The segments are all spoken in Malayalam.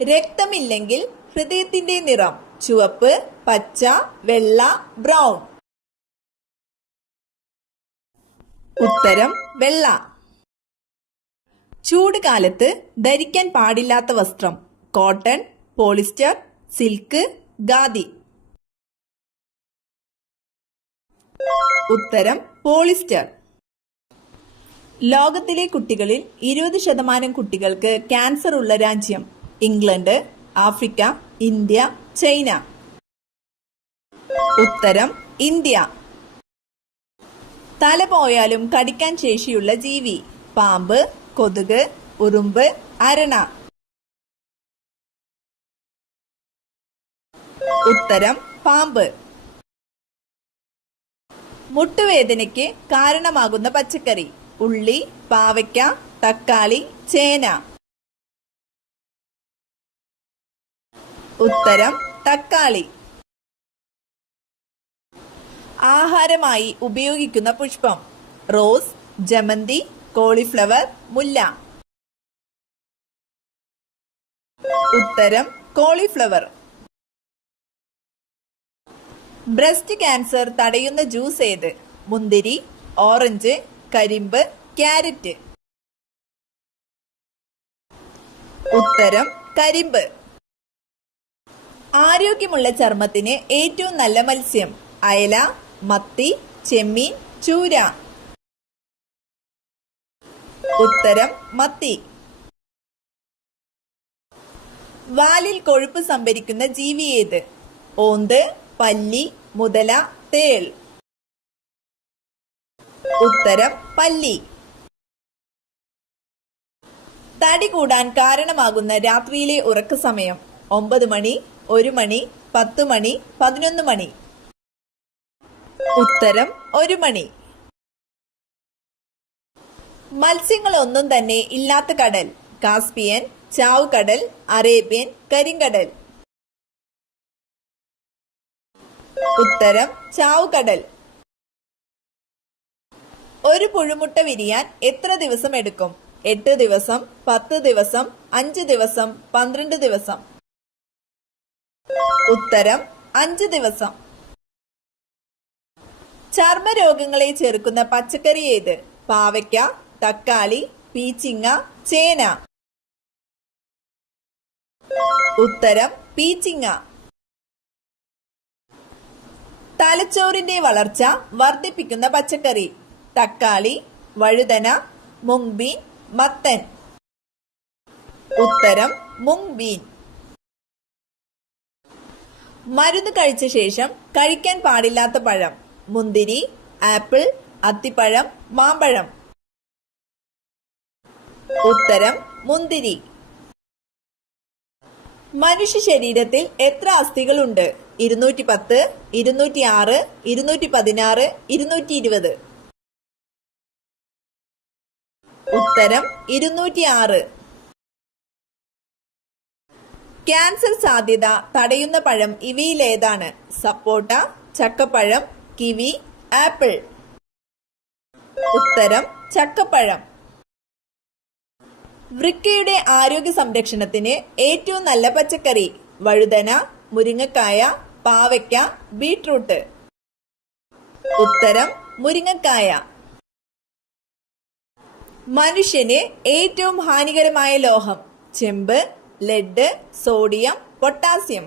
രക്തമില്ലെങ്കിൽ ഹൃദയത്തിന്റെ നിറം ചുവപ്പ്, പച്ച, വെള്ള, ബ്രൗൺ. ഉത്തരം വെള്ള. ചൂട് കാലത്ത് ധരിക്കാൻ പാടില്ലാത്ത വസ്ത്രം കോട്ടൺ, പോളിസ്റ്റർ, സിൽക്ക്, ഖാദി. ഉത്തരം പോളിസ്റ്റർ. ലോകത്തിലെ കുട്ടികളിൽ 20% കുട്ടികൾക്ക് ക്യാൻസർ ഉള്ള രാജ്യം ഇംഗ്ലണ്ട്, ആഫ്രിക്ക, ഇന്ത്യ, ചൈന. ഉത്തരം ഇന്ത്യ. തല പോയാലും കടിക്കാൻ ശേഷിയുള്ള ജീവി പാമ്പ്, കൊതുക്, ഉറുമ്പ്, അരണ. ഉത്തരം പാമ്പ്. മുട്ടുവേദനയ്ക്ക് കാരണമാകുന്ന പച്ചക്കറി ഉള്ളി, പാവയ്ക്ക, തക്കാളി, ചേന. ഉത്തരം തക്കാളി. ആഹാരമായി ഉപയോഗിക്കുന്ന പുഷ്പം റോസ്, ജമന്തി, കോളിഫ്ലവർ, മുല്ല. ഉത്തരം കോളിഫ്ലവർ. ബ്രസ്റ്റ് ക്യാൻസർ തടയുന്ന ജ്യൂസ് ഏത്? മുന്തിരി, ഓറഞ്ച്, കരിമ്പ്, ക്യാരറ്റ്. ഉത്തരം കരിമ്പ്. ആരോഗ്യമുള്ള ചർമ്മത്തിന് ഏറ്റവും നല്ല മത്സ്യം അയല, മത്തി, ചെമ്മീൻ, ചൂര. ഉത്തരം മത്തി. വാലിൽ കൊഴുപ്പ് സംഭരിക്കുന്ന ജീവി ഏത്? ഓന്ത്, പല്ലി, മുതല, തേൾ. ഉത്തരം പല്ലി. തടി കൂടാൻ കാരണമാകുന്ന രാത്രിയിലെ ഉറക്ക സമയം 9 മണി, 1 മണി, 10 മണി, 11 മണി. ഉത്തരം 1 മണി. മത്സ്യങ്ങളൊന്നും തന്നെ ഇല്ലാത്ത കടൽ കാസ്പിയൻ, ചാവുകടൽ, അറേബ്യൻ, കരിങ്കടൽ. ഉത്തരം ചാവുകടൽ. ഒരു പുഴുമുട്ട വിരിയാൻ എത്ര ദിവസം എടുക്കും? 8 ദിവസം, 10 ദിവസം, 5 ദിവസം, 12 ദിവസം. ഉത്തരം 5 ദിവസം. ചർമ്മരോഗങ്ങളെ ചെറുക്കുന്ന പച്ചക്കറി ഏത്? പാവയ്ക്ക, തക്കാളി, പീച്ചിങ്ങ, ചേന. ഉത്തരം പീച്ചിങ്ങ. തലച്ചോറിന്റെ വളർച്ച വർദ്ധിപ്പിക്കുന്ന പച്ചക്കറി തക്കാളി, വഴുതന, മുങ്ബീൻ, മത്തൻ. ഉത്തരം മുങ്ബീൻ. മരുന്ന് കഴിച്ച ശേഷം കഴിക്കാൻ പാടില്ലാത്ത പഴം മുന്തിരി, ആപ്പിൾ, അത്തിപ്പഴം, മാമ്പഴം. ഉത്തരം മുന്തിരി. മനുഷ്യ ശരീരത്തിൽ എത്ര അസ്ഥികളുണ്ട്? 210, 206, 216, 220. ഉത്തരം 206. ക്യാൻസർ സാധ്യത തടയുന്ന പഴം ഇവയിലേതാണ്? സപ്പോട്ട, ചക്കപ്പഴം, കിവി, ആപ്പിൾ. ഉത്തരം ചക്കപ്പഴം. വൃക്കയുടെ ആരോഗ്യ സംരക്ഷണത്തിന് ഏറ്റവും നല്ല പച്ചക്കറി വഴുതന, മുരിങ്ങക്കായ, പാവയ്ക്ക, ബീട്രൂട്ട്. ഉത്തരം മുരിങ്ങക്കായ. മനുഷ്യന് ഏറ്റവും ഹാനികരമായ ലോഹം ചെമ്പ്, ലെഡ്, സോഡിയം, പൊട്ടാസ്യം.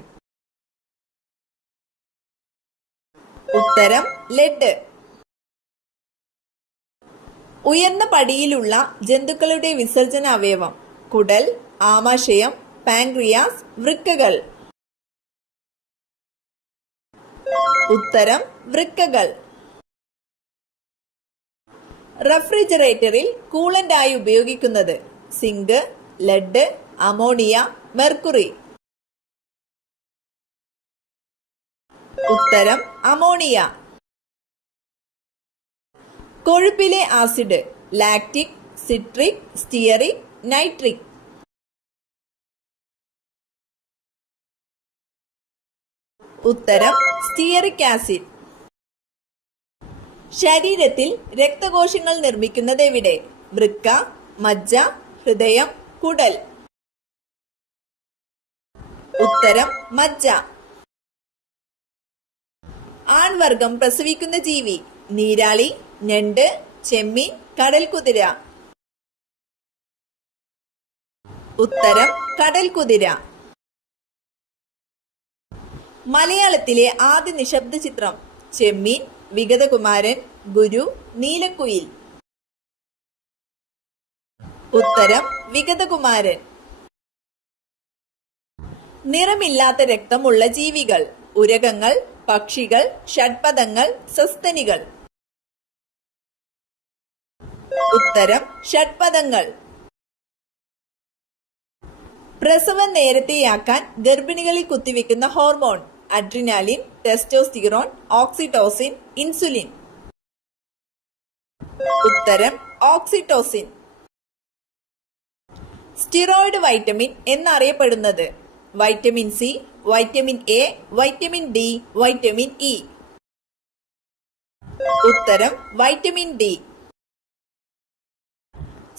ഉത്തരം ലെഡ്. ഉയർന്ന പടിയിലുള്ള ജന്തുക്കളുടെ വിസർജന അവയവം കുടൽ, ആമാശയം, പാൻക്രിയാസ്, വൃക്കകൾ. ഉത്തരം വൃക്കകൾ. റെഫ്രിജറേറ്ററിൽ കൂളന്റായി ഉപയോഗിക്കുന്നത് സിങ്ക്, ലെഡ്, അമോണിയ, മെർക്കുറി. ഉത്തരം അമോണിയ. കൊഴുപ്പിലെ acid lactic, citric, stearic, nitric. ഉത്തരം സ്റ്റിയറിക് ആസിഡ്. ശരീരത്തിൽ രക്തകോശങ്ങൾ നിർമ്മിക്കുന്നത് എവിടെ? വൃക്ക, മജ്ജ, ഹൃദയം, കുടൽ. ഉത്തരം മജ്ജ. ആൺവർഗം പ്രസവിക്കുന്ന ജീവി: നീരാളി, ഞണ്ട്, ചെമ്മീൻ, കടൽക്കുതിര. ഉത്തരം കടൽക്കുതിര. മലയാളത്തിലെ ആദ്യ നിശബ്ദ ചിത്രം: ചെമ്മീൻ, വിഗതകുമാരൻ, ഗുരു, നീലക്കുയിൽ. ഉത്തരം വിഗതകുമാരൻ. നിറമില്ലാത്ത രക്തമുള്ള ജീവികൾ: ഉരഗങ്ങൾ, പക്ഷികൾ, ഷഡ്പദങ്ങൾ, സസ്തനികൾ. ഉത്തരം ഷഡ്പദങ്ങൾ. പ്രസവം നേരത്തെയാക്കാൻ ഗർഭിണികളിൽ കുത്തിവെക്കുന്ന hormone: adrenaline, testosterone, oxytocin, insulin. ഉത്തരം ഓക്സിറ്റോസിൻ. സ്റ്റിറോയിഡ് വൈറ്റമിൻ എന്നറിയപ്പെടുന്നത്: vitamin C, vitamin A, vitamin D, vitamin E. ഉത്തരം വൈറ്റമിൻ ഡി.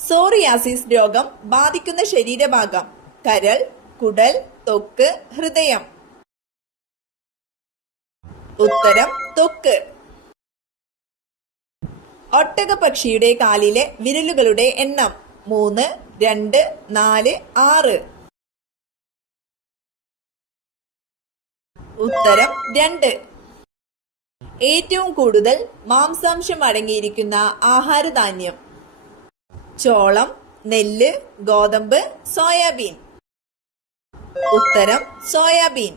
സോറിയാസിസ് രോഗം ബാധിക്കുന്ന ശരീരഭാഗം: കരൾ, കുടൽ, ത്വക്ക്, ഹൃദയം. ഉത്തരം ത്വക്ക്. ഒട്ടകപ്പക്ഷിയുടെ കാലിലെ വിരലുകളുടെ എണ്ണം: 3, 2, 4, 6. ഉത്തരം 2. ഏറ്റവും കൂടുതൽ മാംസാംശം അടങ്ങിയിരിക്കുന്ന ആഹാരധാന്യം: ചോളം, നെല്ല്, ഗോതമ്പ്, സോയാബീൻ. ഉത്തരം സോയാബീൻ.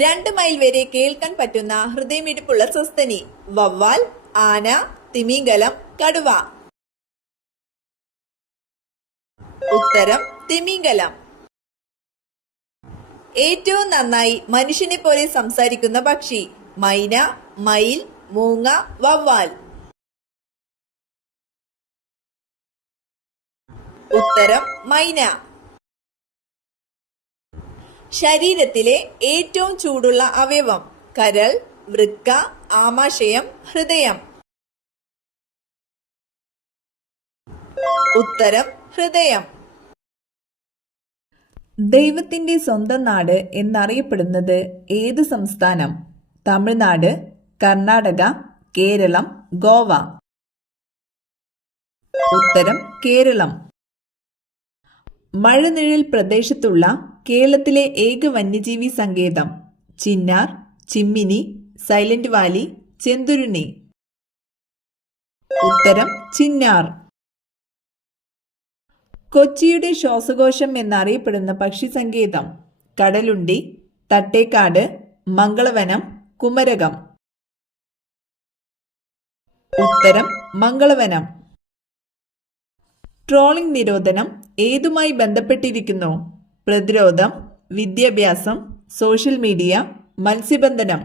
2 മൈൽ വരെ കേൾക്കാൻ പറ്റുന്ന ഹൃദയമിടിപ്പുള്ള സസ്തനി: വവ്വാൽ, ആന, തിമിംഗലം, കടുവ. ഉത്തരം തിമിംഗലം. ഏറ്റവും നന്നായി മനുഷ്യനെ പോലെ സംസാരിക്കുന്ന പക്ഷി: മൈന, മയിൽ, മൂങ്ങ, വവ്വാൽ. ഉത്തരം മൈന. ശരീരത്തിലെ ഏറ്റവും ചൂടുള്ള അവയവം: കരൾ, വൃക്ക, ആമാശയം, ഹൃദയം. ഉത്തരം ഹൃദയം. ദൈവത്തിന്റെ സ്വന്തം നാട് എന്നറിയപ്പെടുന്നത് ഏത് സംസ്ഥാനം? തമിഴ്നാട്, കർണാടക, കേരളം, ഗോവ. ഉത്തരം കേരളം. മഴനിഴൽ പ്രദേശത്തുള്ള കേരളത്തിലെ ഏക വന്യജീവി സങ്കേതം: ചിന്നാർ, ചിമ്മിനി, സൈലന്റ് വാലി, ചെന്തുരുണി. ഉത്തരം ചിന്നാർ. കൊച്ചിയുടെ ശ്വാസകോശം എന്നറിയപ്പെടുന്ന പക്ഷി സങ്കേതം: കടലുണ്ടി, തട്ടേക്കാട്, മംഗളവനം, കുമരകം. ഉത്തരം മംഗളവനം. ട്രോളിംഗ് നിരോധനം ഏതുമായി ബന്ധപ്പെട്ടിരിക്കുന്നു? പ്രതിരോധം, വിദ്യാഭ്യാസം, സോഷ്യൽ മീഡിയ, മത്സ്യബന്ധനം.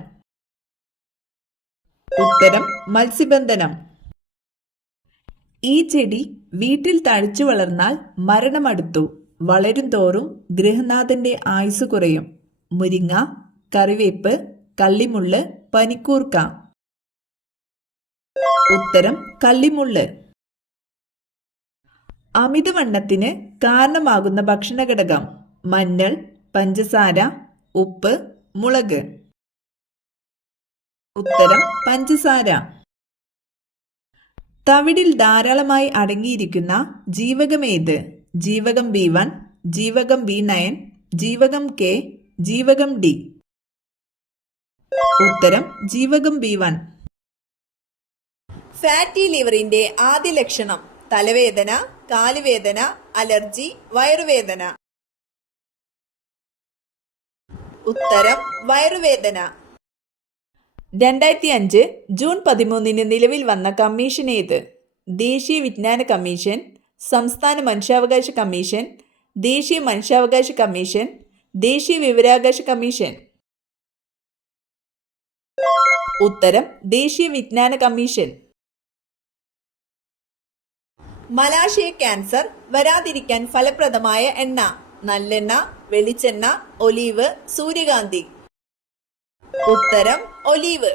ഉത്തരം മത്സ്യബന്ധനം. ഈ ചെടി വീട്ടിൽ തഴച്ചു വളർന്നാൽ മരണമടുത്തു. വളരും തോറും ഗൃഹനാഥന്റെ ആയുസ് കുറയും. മുരിങ്ങ, കറിവേപ്പ്, കള്ളിമുള്ള്, പനിക്കൂർക്ക. ഉത്തരം കള്ളിമുള്ള്. അമിതവണ്ണത്തിന് കാരണമാകുന്ന ഭക്ഷണഘടകം: മഞ്ഞൾ, പഞ്ചസാര, ഉപ്പ്, മുളക്. ഉത്തരം പഞ്ചസാര. തവിടിൽ ധാരാളമായി അടങ്ങിയിരിക്കുന്ന ജീവകമേത്? ജീവകം B1, ജീവകം B9, ജീവകം K, ജീവകം D. ഉത്തരം ജീവകം B1. ഫാറ്റി ലിവറിന്റെ ആദ്യ ലക്ഷണം: തലവേദന, കാലുവേദന, അലർജി, വയറുവേദന. ഉത്തരം വയറുവേദന. 2005 ജൂൺ 13 നിലവിൽ വന്ന കമ്മീഷൻ ഏത്? ദേശീയ വിജ്ഞാന കമ്മീഷൻ, സംസ്ഥാന മനുഷ്യാവകാശ കമ്മീഷൻ, ദേശീയ മനുഷ്യാവകാശ കമ്മീഷൻ, ദേശീയ വിവരാവകാശ കമ്മീഷൻ. ഉത്തരം ദേശീയ വിജ്ഞാന കമ്മീഷൻ. മലാശയ ക്യാൻസർ വരാതിരിക്കാൻ ഫലപ്രദമായ എണ്ണ: നല്ലെണ്ണ, വെളിച്ചെണ്ണ, ഒലീവ്, സൂര്യകാന്തി. ഉത്തരം ഒലീവ്.